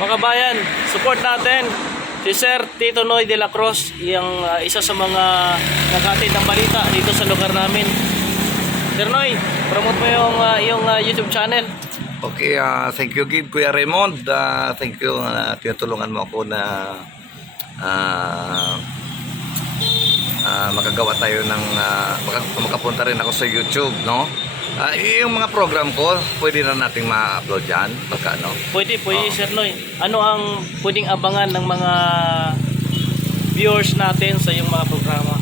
Mga kabayan, support natin si Sir Tito Noy de la Cruz, yung isa sa mga naghatid ng balita dito sa lugar namin. Sir Noy, promote mo yung YouTube channel. Okay, thank you again, Kuya Raymond. Thank you, tinutulungan mo ako na makagawa tayo ng makapunta rin ako sa YouTube, no? Yung mga program ko, pwede na nating ma-upload yan. Baka, no? Pwede, Sir Noy. Ano ang pwedeng abangan ng mga viewers natin sa iyong mga programa?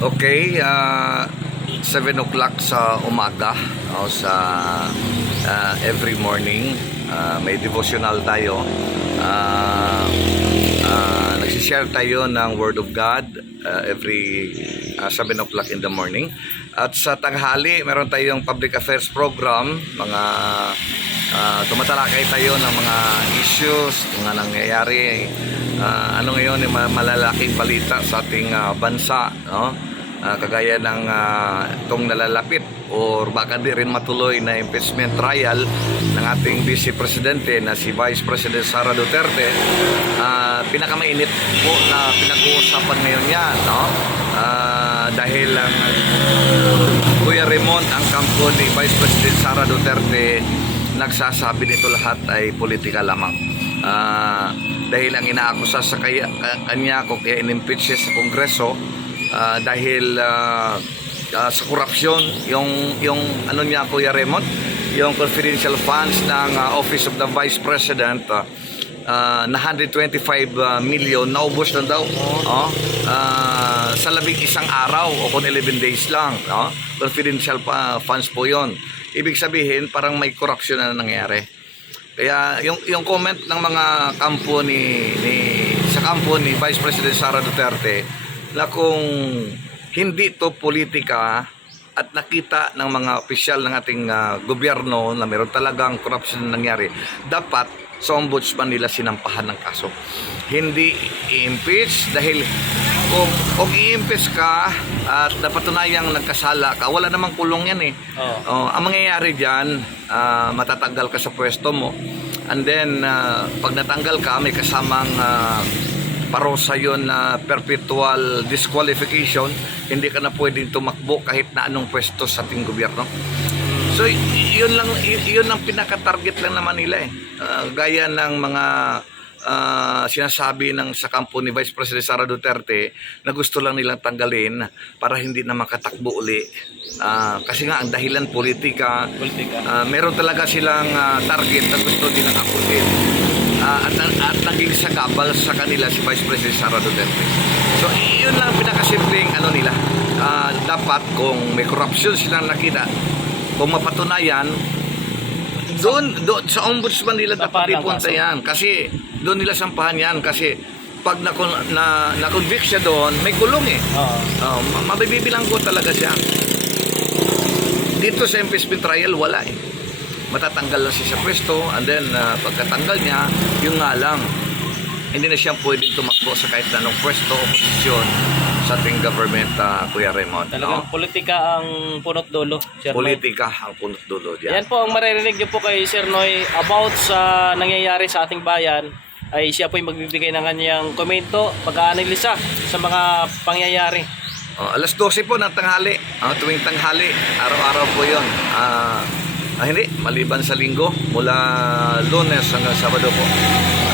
Okay, 7 o'clock sa umaga, no? Sa every morning, may devotional tayo. Nagsishare tayo ng Word of God every 7 o'clock in the morning. At sa tanghali, meron tayong public affairs program. Tumatalakay tayo ng mga issues, mga nangyayari. Ano ngayon, yung malalaking balita sa ating bansa, no? Kagaya ng itong nalalapit or baka di rin matuloy na impeachment trial ng ating Vice Presidente na si Vice President Sara Duterte. Pinakamainit po na pinag-uusapan ngayon yan, no? Dahil ang Kuya Raymond, ang kampo ni Vice President Sara Duterte, nagsasabi nito lahat ay politika lamang. Dahil ang inaakusa sa kanya kung kaya in-impeach sa Kongreso, dahil sa korupsyon, yung ano niya, Kuya Raymond, yung confidential funds ng Office of the Vice President, na 125 million naubos na daw sa 11 araw o kung 11 days lang, no? Confidential funds po yon. Ibig sabihin parang may corruption na nangyayari. Kaya yung comment ng mga kampo sa kampo ni Vice President Sara Duterte na kung hindi to politika at nakita ng mga opisyal ng ating gobyerno na meron talagang corruption na nangyari, dapat sa ombudsman nila sinampahan ng kaso. Hindi i-impeach dahil kung i-impeach ka at napatunayang nagkasala ka, wala namang kulong yan eh. Ang mangyayari dyan, matatanggal ka sa pwesto mo. And then, pag natanggal ka, may kasamang parusa yun na perpetual disqualification. Hindi ka na pwedeng tumakbo kahit na anong pwesto sa ating gobyerno. So yun ang pinaka-target lang naman nila eh. Gaya ng mga sinasabi sa kampo ni Vice President Sara Duterte na gusto lang nilang tanggalin para hindi na makatakbo uli. Kasi nga ang dahilan politika. Meron talaga silang target na gusto nilang akutin. At naging sagabal sa kanila si Vice President Sara Duterte. So yun lang pinakasimpleng ano nila. Dapat kung may corruption silang nakita, kung mapatunayan, doon sa ombudsman nila dapat ipunta yan. Kasi doon nila sampahan yan. Kasi pag na-convict siya doon, may kulong eh. Mabibilang ko talaga siya. Dito sa impeachment trial, wala eh. Matatanggal lang siya sa pwesto, and then pagkatanggal niya, yung nga lang, hindi na siya pwedeng tumakbo sa kahit anong pwesto o posisyon sa ating government, Kuya Raymond. Talagang politika ang punot dulo, Sir Noy. Politika ang punot dulo dyan. Yan po ang maririnig niyo po kay Sir Noy about sa nangyayari sa ating bayan. Ay siya po yung magbibigay ng kanyang komento, pag-aanalisa sa mga pangyayari. Alas 12 po ng tanghali, tuwing tanghali, araw-araw po yun. Hindi, maliban sa linggo, mula Lunes hanggang Sabado po.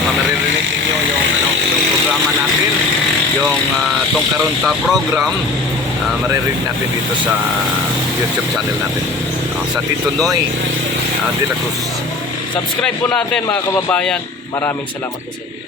Maririnig ninyo yung programa natin, yung Tongkarunta program, maririnig natin dito sa YouTube channel natin. Sa Tito Noy de la Cruz. Subscribe po natin mga kababayan. Maraming salamat po sa inyo.